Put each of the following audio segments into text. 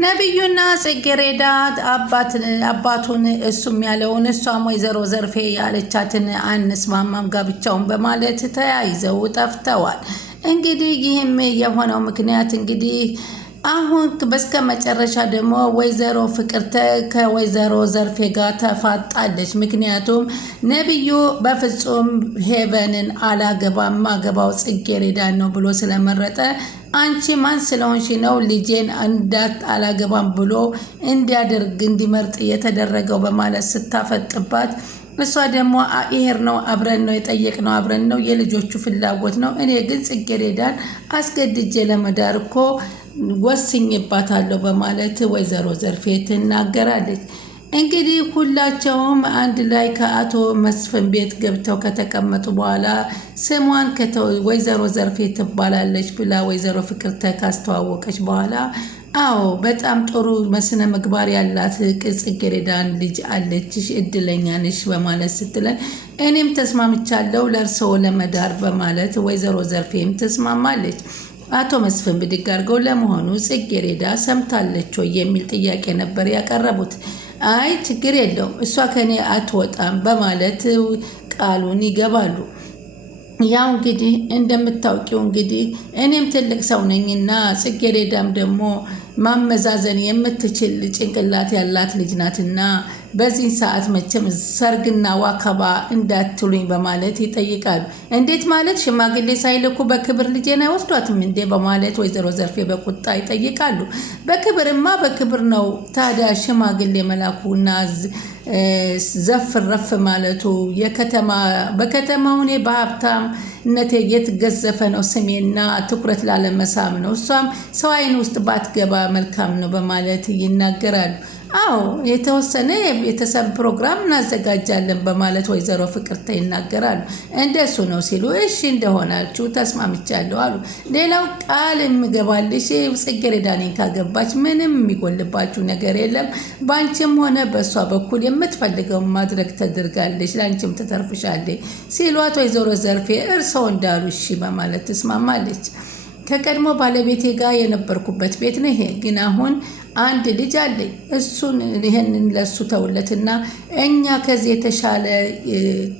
ነብዩና ጽጌሬዳ አባቱን እሱም ያለውን እሷም ወይዘሮ ዘርፌ ያለቻትን አንስማማም ጋብቻውን በማለት ተያይዘው ጠፍተዋል። እንግዲህ ይህም የሆነው ምክንያት እንግዲህ አሁን በስከ መጨረሻ ደግሞ ወይዘሮ ፍቅርተ ከወይዘሮ ዘርፌ ጋር ተፋጣለች። ምክንያቱም ነብዩ በፍጹም ሄቨንን አላገባም ማገባው ጽጌሬዳን ነው ብሎ ስለመረጠ አንቺ ማን ስለሆንሽ ነው ልጄን አላገባም ብሎ እንዲመርጥ የተደረገው በማለት ስታፈጥባት እሷ ደግሞ ይሄር ነው አብረን ነው የጠየቅነው አብረን ነው የልጆቹ ፍላጎት ነው እኔ ግን ጽጌሬዳን አስገድጄ ለመዳር እኮ ወስኜባታለሁ በማለት ወይዘሮ ዘርፌ ትናገራለች። እንግዲህ ሁላቸውም አንድ ላይ ከአቶ መስፍን ቤት ገብተው ከተቀመጡ በኋላ ስሟን ወይዘሮ ዘርፌ ትባላለች ብላ ወይዘሮ ፍቅርተ ካስተዋወቀች በኋላ አዎ በጣም ጥሩ መስነ ምግባር ያላት ጽጌሬዳን ልጅ አለችሽ እድለኛ ነሽ በማለት ስትለን እኔም ተስማምቻለሁ ለእርስዎ ለመዳር በማለት ወይዘሮ ዘርፌም ተስማማለች። አቶ መስፍን ብድግ አድርገው ለመሆኑ ጽጌሬዳ ሰምታለች ወይ የሚል ጥያቄ ነበር ያቀረቡት። አይ ችግር የለውም እሷ ከኔ አትወጣም በማለት ቃሉን ይገባሉ። ያው እንግዲህ እንደምታውቂው እንግዲህ እኔም ትልቅ ሰው ነኝና ጽጌሬዳም ደግሞ ማመዛዘን የምትችል ጭንቅላት ያላት ልጅ ናትና በዚህ ሰዓት መቼም ሰርግና ዋከባ እንዳትሉኝ በማለት ይጠይቃሉ። እንዴት ማለት ሽማግሌ ሳይልኩ በክብር ልጄን አይወስዷትም እንዴ በማለት ወይዘሮ ዘርፌ በቁጣ ይጠይቃሉ። በክብርማ በክብር ነው ታዲያ ሽማግሌ መላኩና ዘፍረፍ ማለቱ በከተማው እኔ በሀብታምነቴ የተገዘፈ ነው ስሜና ትኩረት ላለመሳም ነው እሷም ሰው አይን ውስጥ ባትገባ መልካም ነው በማለት ይናገራሉ። አዎ የተወሰነ የቤተሰብ ፕሮግራም እናዘጋጃለን በማለት ወይዘሮ ፍቅርተ ይናገራሉ። እንደሱ ነው ሲሉ እሺ እንደሆናችሁ ተስማምቻለሁ አሉ። ሌላው ቃል የምገባልሽ ጽጌሬዳ እኔን ካገባች ምንም የሚጎልባችሁ ነገር የለም በአንቺም ሆነ በእሷ በኩል የምትፈልገው ማድረግ ተደርጋለች ለአንቺም ትተርፍሻለች ሲሏት ወይዘሮ ዘርፌ እርስዎ እንዳሉ እሺ በማለት ትስማማለች። ከቀድሞ ባለቤቴ ጋር የነበርኩበት ቤት ነው ይሄ ግን አሁን አንድ ልጅ አለኝ እሱን ይሄንን ለሱ ተውለትና እኛ ከዚህ የተሻለ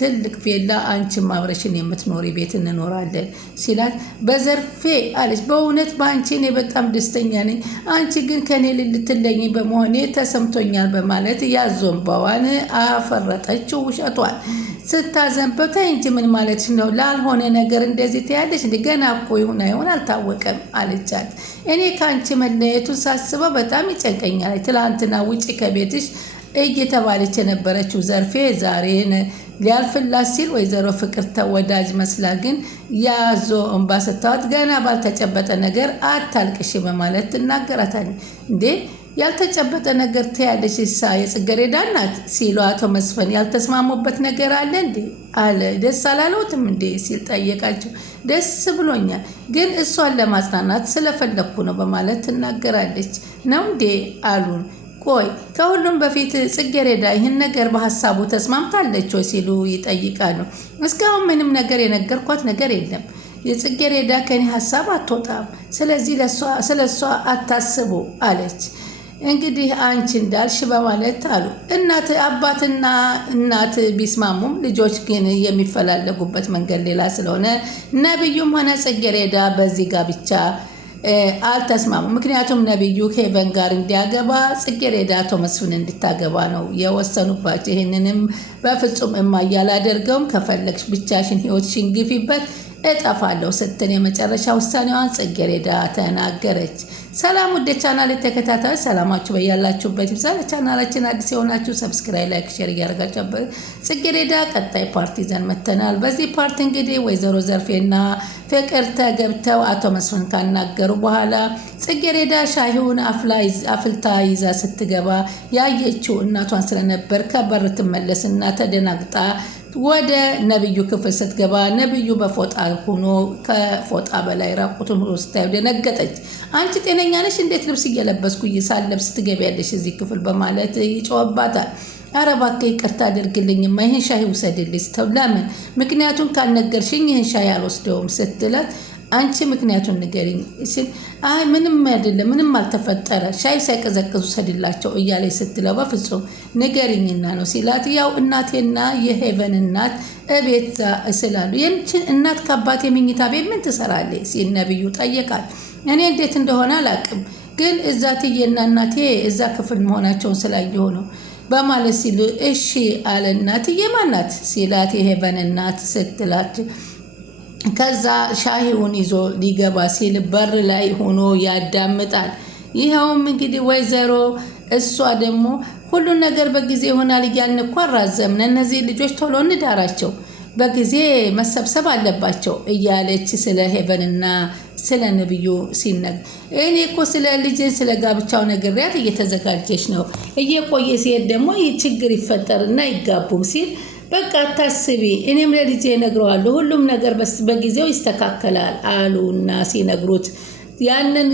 ትልቅ ቬላ አንቺም አብረሽን የምትኖሪ ቤት እንኖራለን ሲላት በዘርፌ አለች በእውነት በአንቺ እኔ በጣም ደስተኛ ነኝ አንቺ ግን ከኔ ልትለኝ በመሆኔ ተሰምቶኛል በማለት ያዞንባዋን አፈረጠችው ውሸቷል ስታዘንበው ተይ እንጂ ምን ማለት ነው ላልሆነ ነገር እንደዚህ ትያለሽ ገና እኮ ይሁን አይሆን አልታወቀም አለቻት። እኔ ከአንቺ መለየቱን ሳስበው በጣም ይጨንቀኛል ትላንትና ውጪ ከቤትሽ እየተባለች የነበረችው ዘርፌ ዛሬ ሊያልፍላት ሲል ወይዘሮ ፍቅርተ ወዳጅ መስላ ግን ያዞ እንባ ስታወጥ ገና ባልተጨበጠ ነገር አታልቅሽ በማለት ትናገራታለች። እንዴ ያልተጨበጠ ነገር ትያለሽ እሳ የጽጌሬዳ ናት ሲሉ አቶ መስፍን ያልተስማሙበት ነገር አለ እንዴ አለ። ደስ አላለዎትም እንዴ ሲል ጠየቃቸው። ደስ ብሎኛል ግን እሷን ለማጽናናት ስለፈለኩ ነው በማለት ትናገራለች። ነው እንዴ አሉን። ቆይ ከሁሉም በፊት ጽጌሬዳ ይህን ነገር በሀሳቡ ተስማምታለች ወይ ሲሉ ይጠይቃሉ። እስካሁን ምንም ነገር የነገርኳት ነገር የለም የጽጌሬዳ ከኔ ሀሳብ አትወጣም ስለዚህ ስለሷ አታስቡ አለች። እንግዲህ አንቺ እንዳልሽ በማለት አሉ። አባትና እናት ቢስማሙም ልጆች ግን የሚፈላለጉበት መንገድ ሌላ ስለሆነ ነብዩም ሆነ ጽጌሬዳ በዚህ ጋብቻ አልተስማሙ። ምክንያቱም ነብዩ ሄቨን ጋር እንዲያገባ ጽጌሬዳ አቶ መስፍን እንድታገባ ነው የወሰኑባቸው። ይህንንም በፍጹም እማዬ አላደርገውም ከፈለግሽ ብቻሽን ህይወትሽን ግፊበት እጠፋለሁ ስትል የመጨረሻ ውሳኔዋን ጽጌሬዳ ተናገረች። ሰላም ወደ ቻናል ተከታታዮች ሰላማችሁ በያላችሁበት ይብዛ። ለቻናላችን አዲስ የሆናችሁ ሰብስክራይብ ላይክ ሼር እያደረጋችሁ ጽጌሬዳ ቀጣይ ፓርቲ ይዘን መተናል። በዚህ ፓርቲ እንግዲህ ወይዘሮ ዘርፌና ፍቅርተ ገብተው አቶ መስፍን ካናገሩ በኋላ ጽጌሬዳ ሻሂውን አፍልታ ይዛ ስትገባ ያየችው እናቷን ስለነበር ከበር ትመለስና ተደናግጣ ወደ ነብዩ ክፍል ስትገባ ነብዩ በፎጣ ሆኖ ከፎጣ በላይ ራቁቱን ሆኖ ስታየው ደነገጠች። አንቺ ጤነኛ ነሽ እንዴት ልብስ እየለበስኩ ሳለብስ ትገቢያለሽ እዚህ ክፍል በማለት ይጮህባታል። ኧረ እባክህ ይቅርታ አድርግልኝማ ይህን ሻይ ውሰድልኝ ስትለው ለምን ምክንያቱም ካልነገርሽኝ ይህን ሻይ አልወስደውም ስትላት አንቺ ምክንያቱን ንገሪኝ ሲል አይ ምንም አይደለም ምንም አልተፈጠረ ሻይ ሳይቀዘቅዙ ሰድላቸው እያለች ስትለው በፍጹም ንገሪኝና ነው ሲላት ያው እናቴና የሄቨን እናት እቤት ስላሉ የእንችን እናት ከአባቴ መኝታ ቤት ምን ትሰራለች ሲል ነብዩ ጠየቃት። እኔ እንዴት እንደሆነ አላቅም ግን እዛ ትዬና እናቴ እዛ ክፍል መሆናቸውን ስላየሁ ነው በማለት ሲሉ እሺ አለ። እናትዬ ማናት ሲላት የሄቨን እናት ስትላት ከዛ ሻሂውን ይዞ ሊገባ ሲል በር ላይ ሆኖ ያዳምጣል። ይኸውም እንግዲህ ወይዘሮ እሷ ደግሞ ሁሉን ነገር በጊዜ ይሆናል እያልን እኮ አራዘምን፣ እነዚህ ልጆች ቶሎ እንዳራቸው በጊዜ መሰብሰብ አለባቸው እያለች ስለ ሄቨንና ስለ ነብዩ ሲነግር እኔ እኮ ስለ ልጅን ስለ ጋብቻው ነግሬያት እየተዘጋጀች ነው፣ እየቆየ ሲሄድ ደግሞ ይህ ችግር ይፈጠርና ይጋቡም ሲል በቃ አታስቢ እኔም ለልጄ እነግረዋለሁ ሁሉም ነገር በጊዜው ይስተካከላል አሉና ሲነግሩት ያንን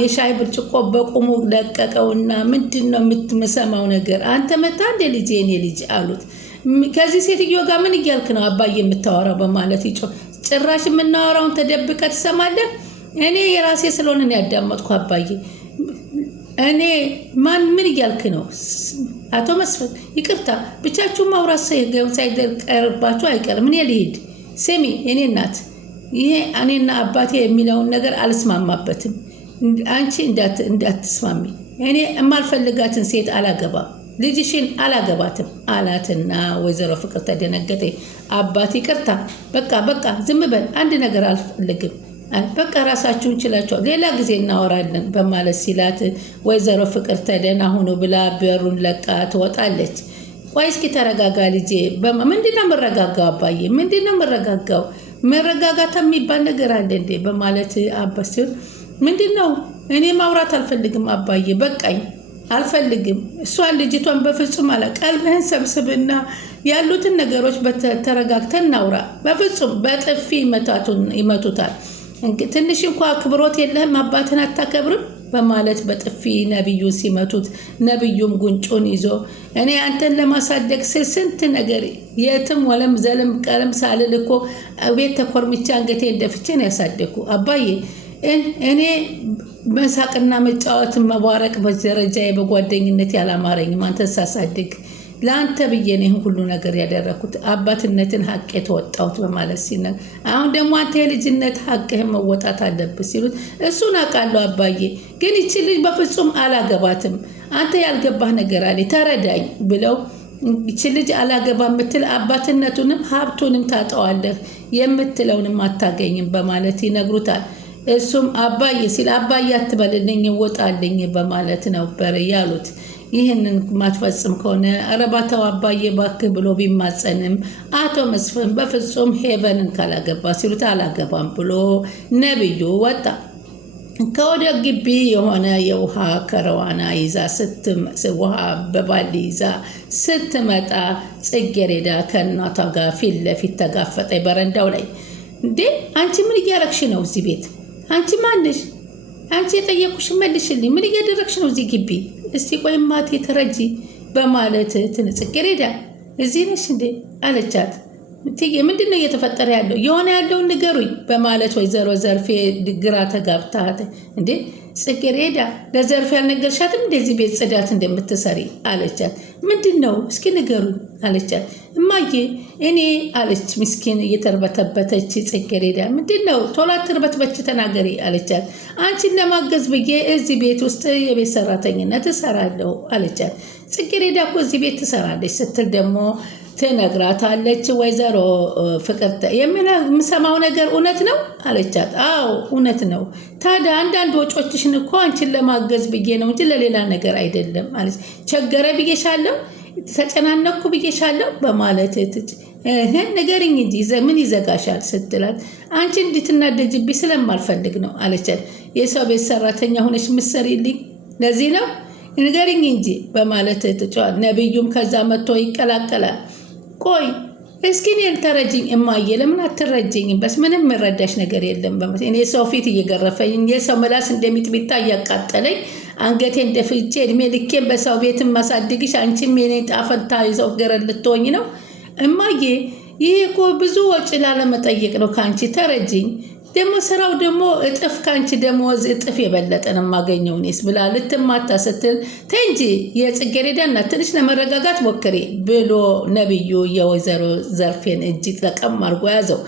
የሻይ ብርጭቆ በቁሙ ለቀቀውና ምንድነው የምትሰማው ነገር አንተ መታ እንደ ልጄ እኔ ልጅ አሉት። ከዚህ ሴትዮ ጋር ምን እያልክ ነው አባዬ የምታወራው በማለት ጭራሽ የምናወራውን ተደብቀ ትሰማለህ? እኔ የራሴ ስለሆነ ነው ያዳመጥኩ አባዬ እኔ ምን እያልክ ነው? አቶ መስፍን ይቅርታ ብቻችሁ ማውራት ሳይቀርባችሁ አይቀርም እኔ ልሂድ። ስሚ እኔ እናት ይሄ እኔና አባቴ የሚለውን ነገር አልስማማበትም አንቺ እንዳትስማሚ እኔ የማልፈልጋትን ሴት አላገባም ልጅሽን አላገባትም አላትና ወይዘሮ ፍቅር ተደነገጠ። አባቴ ይቅርታ በቃ ዝም በል አንድ ነገር አልፈልግም በቃ ራሳችሁን ችላችሁ ሌላ ጊዜ እናወራለን በማለት ሲላት ወይዘሮ ፍቅር ተደናሁኑ ብላ በሩን ለቃ ትወጣለች። ቆይ እስኪ ተረጋጋ ልጄ ምንድነው መረጋጋው አባዬ ምንድነው መረጋጋት የሚባል ነገር አለ እንዴ በማለት አባስ ምንድነው እኔ ማውራት አልፈልግም አባዬ በቃኝ አልፈልግም እሷን ልጅቷን በፍጹም አላ ቀልብህን ሰብስብና ያሉትን ነገሮች በተረጋግተን እናውራ በፍጹም በጥፊ ይመቱታል። ትንሽ እንኳን አክብሮት የለህም አባትን አታከብርም በማለት በጥፊ ነብዩ ሲመቱት ነብዩም ጉንጩን ይዞ እኔ አንተን ለማሳደግ ስንት ነገር የትም ወለም ዘለም ቀለም ሳልል እኮ ቤት ተኮርምቻ አንገቴ እንደፍቼ ነው ያሳደግኩ አባዬ እኔ መሳቅና መጫወትን መባረቅ በደረጃዬ በጓደኝነት ያላማረኝም አንተን ሳሳድግ ለአንተ ብዬ ነው ሁሉ ነገር ያደረኩት አባትነትን ሀቅ የተወጣሁት በማለት ሲነግር አሁን ደግሞ አንተ የልጅነት ሀቅህን መወጣት አለብህ ሲሉት እሱን አውቃለሁ አባዬ ግን ይቺ ልጅ በፍጹም አላገባትም አንተ ያልገባህ ነገር አለ ተረዳኝ ብለው ይቺ ልጅ አላገባ የምትል አባትነቱንም ሀብቱንም ታጠዋለህ የምትለውንም አታገኝም በማለት ይነግሩታል። እሱም አባዬ ሲል አባዬ አትበልልኝ ይወጣልኝ በማለት ነበር ያሉት። ይህንን ማትፈጽም ከሆነ አረባታው አባዬ ባክህ ብሎ ቢማጸንም አቶ መስፍን በፍጹም ሄቨንን ካላገባ ሲሉት አላገባም ብሎ ነብዩ ወጣ። ከወደ ግቢ የሆነ የውሃ ከረዋና ይዛ ውሃ በባሊ ይዛ ስትመጣ ጽጌረዳ ከእናቷ ጋር ፊት ለፊት ተጋፈጠ በረንዳው ላይ። እንዴ አንቺ ምን እያረግሽ ነው እዚህ ቤት? አንቺ ማንሽ? አንቺ የጠየቁሽ መልሽልኝ ምን እያደረግሽ ነው እዚህ ግቢ? እስቲ ቆይ ማቴ ተረጂ በማለት ጽጌረዳ እዚህ ነሽ እንዴ አለቻት። እትዬ ምንድነው እየተፈጠረ ያለው የሆነ ያለውን ንገሩኝ በማለት ወይዘሮ ዘርፌ ግራ ተጋብታት እንዴ ጽጌረዳ ለዘርፌ ያልነገርሻትም እንደዚህ ቤት ጽዳት እንደምትሰሪ አለቻት። ምንድነው እስኪ ንገሩኝ አለቻት። እማዬ እኔ አለች ምስኪን እየተርበተበተች ጽጌረዳ ምንድነው ቶሎ አትርበትበች ተናገሪ አለቻት። አንቺን ለማገዝ ብዬ እዚህ ቤት ውስጥ የቤት ሰራተኝነት እሰራለሁ አለቻት። ጽጌረዳ እኮ እዚህ ቤት ትሰራለች ስትል ደግሞ ትነግራታለች። ወይዘሮ ፍቅርተ የምሰማው ነገር እውነት ነው አለቻት። አዎ እውነት ነው። ታዲያ አንዳንድ ወጮችሽን እኮ አንቺን ለማገዝ ብዬ ነው እንጂ ለሌላ ነገር አይደለም አለች። ቸገረ ብዬሻለሁ ተጨናነኩ ብዬሻለሁ በማለት ንገሪኝ እንጂ ምን ይዘጋሻል ስትላት አንቺ እንድትናደጅብኝ ስለማልፈልግ ነው አለቻት። የሰው ቤት ሰራተኛ ሆነሽ ምሰሪልኝ ለዚህ ነው ንገሪኝ እንጂ በማለት ትጫወት። ነብዩም ከዛ መጥቶ ይቀላቀላል። ቆይ እስኪ እኔን ተረጅኝ እማዬ ለምን አትረጅኝም? በስ ምንም የምረዳሽ ነገር የለም በማለት እኔ ሰው ፊት እየገረፈኝ የሰው ምላስ እንደሚጥሚጣ እያቃጠለኝ አንገቴን ደፍቼ እድሜ ልኬን በሰው ቤትም ማሳድግሽ አንቺም የኔ ጣፈንታ ይዘው ገረድ ልትሆኝ ነው እማዬ? ይሄ እኮ ብዙ ወጪ ላለመጠየቅ ነው ከአንቺ ተረጅኝ ደግሞ ስራው ደግሞ እጥፍ ካንቺ ደሞዝ እጥፍ የበለጠ ነው የማገኘው እኔስ ብላ ልትማታ ስትል ተይ እንጂ የጽጌረዳ እናት ትንሽ ለመረጋጋት ሞክሪ ብሎ ነብዩ የወይዘሮ ዘርፌን እጅ ለቀም አድርጎ ያዘው።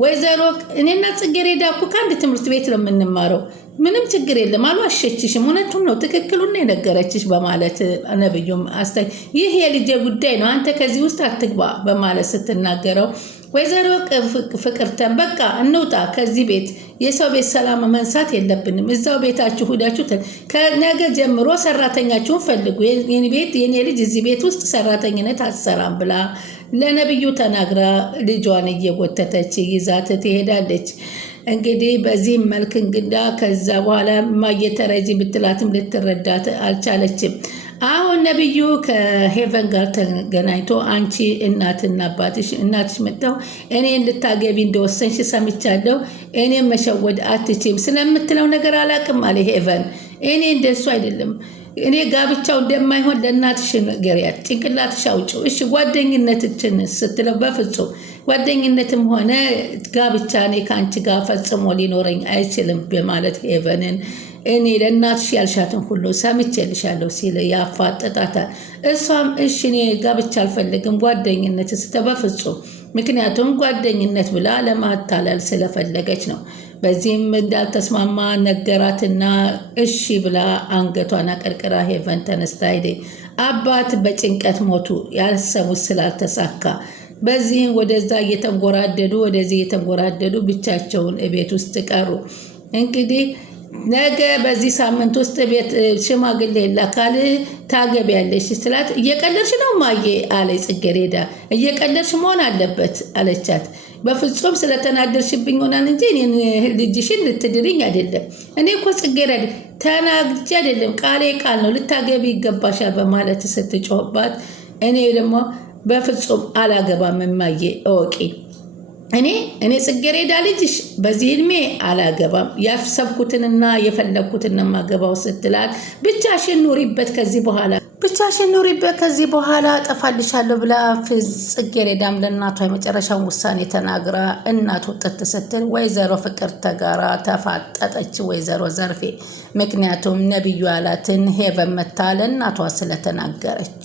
ወይዘሮ እኔና ጽጌረዳ እኮ ከአንድ ትምህርት ቤት ነው የምንማረው፣ ምንም ችግር የለም አልዋሸችሽም፣ እውነቱን ነው ትክክሉን ነው የነገረችሽ በማለት ነብዩም ይህ የልጄ ጉዳይ ነው አንተ ከዚህ ውስጥ አትግባ በማለት ስትናገረው ወይዘሮ ፍቅርተን በቃ እንውጣ ከዚህ ቤት፣ የሰው ቤት ሰላም መንሳት የለብንም፣ እዛው ቤታችሁ ሁዳችሁ ከነገ ጀምሮ ሰራተኛችሁን ፈልጉ፣ የኔ ልጅ እዚህ ቤት ውስጥ ሰራተኝነት አትሰራም ብላ ለነብዩ ተናግራ ልጇን እየጎተተች ይዛት ትሄዳለች። እንግዲህ በዚህ መልክ እንግዳ ከዛ በኋላ ማየተረጂ ብትላትም ልትረዳት አልቻለችም። አሁን ነብዩ ከሄቨን ጋር ተገናኝቶ አንቺ እናትና እናትሽ መጣው እኔን ልታገቢ እንደወሰንሽ ሰምቻለሁ፣ እኔም መሸወድ አትችም ስለምትለው ነገር አላቅም አለ ሄቨን። እኔ እንደሱ አይደለም፣ እኔ ጋብቻው እንደማይሆን ለእናትሽ ንገሪያት፣ ጭንቅላትሽ አውጪው። እሺ ጓደኝነትችን ስትለው በፍጹም ጓደኝነትም ሆነ ጋብቻ እኔ ከአንቺ ጋር ፈጽሞ ሊኖረኝ አይችልም በማለት ሄቨንን እኔ ለእናትሽ ያልሻትን ሁሉ ሰምቼልሻለሁ ሲል ያፋጠጣታል። እሷም እሺ እኔ ጋብቻ አልፈልግም ጓደኝነት በፍጹም፣ ምክንያቱም ጓደኝነት ብላ ለማታለል ስለፈለገች ነው። በዚህም እንዳልተስማማ ነገራትና እሺ ብላ አንገቷን አቀርቅራ ሄቨን ተነስታ ሄደ። አባት በጭንቀት ሞቱ፣ ያሰቡት ስላልተሳካ በዚህም ወደዛ እየተንጎራደዱ ወደዚህ እየተንጎራደዱ ብቻቸውን ቤት ውስጥ ቀሩ። እንግዲህ ነገ በዚህ ሳምንት ውስጥ ቤት ሽማግሌ ላካል ታገቢያለሽ ስላት እየቀለድሽ ነው ማየ አለ ጽጌረዳ። እየቀለድሽ መሆን አለበት አለቻት። በፍጹም ስለተናደርሽብኝ ሆናል እንጂ እኔን ልጅሽን ልትድርኝ አይደለም። እኔ እኮ ጽጌረዳ ተናግጄ አይደለም ቃሌ ቃል ነው፣ ልታገቢ ይገባሻል በማለት ስትጮህባት እኔ ደግሞ በፍጹም አላገባም እማዬ እወቂ፣ እኔ ጽጌረዳ ልጅሽ በዚህ እድሜ አላገባም፣ ያሰብኩትንና የፈለግኩትን ማገባው ስትላት ብቻሽን ኑሪበት ከዚህ በኋላ ጠፋልሻለሁ ብላ ጽጌረዳም ለእናቷ የመጨረሻውን ውሳኔ ተናግራ እናቱ ጥት ስትል ወይዘሮ ፍቅርተ ጋራ ተፋጠጠች ወይዘሮ ዘርፌ። ምክንያቱም ነብዩ ያላትን ሄቨን መታ ለእናቷ ስለተናገረች።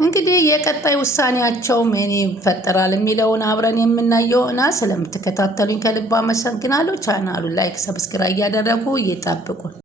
እንግዲህ የቀጣይ ውሳኔያቸው ምን ይፈጠራል የሚለውን አብረን የምናየው እና ስለምትከታተሉኝ ከልብ አመሰግናለሁ። ቻናሉን ላይክ፣ ሰብስክራይብ እያደረጉ ይጠብቁን።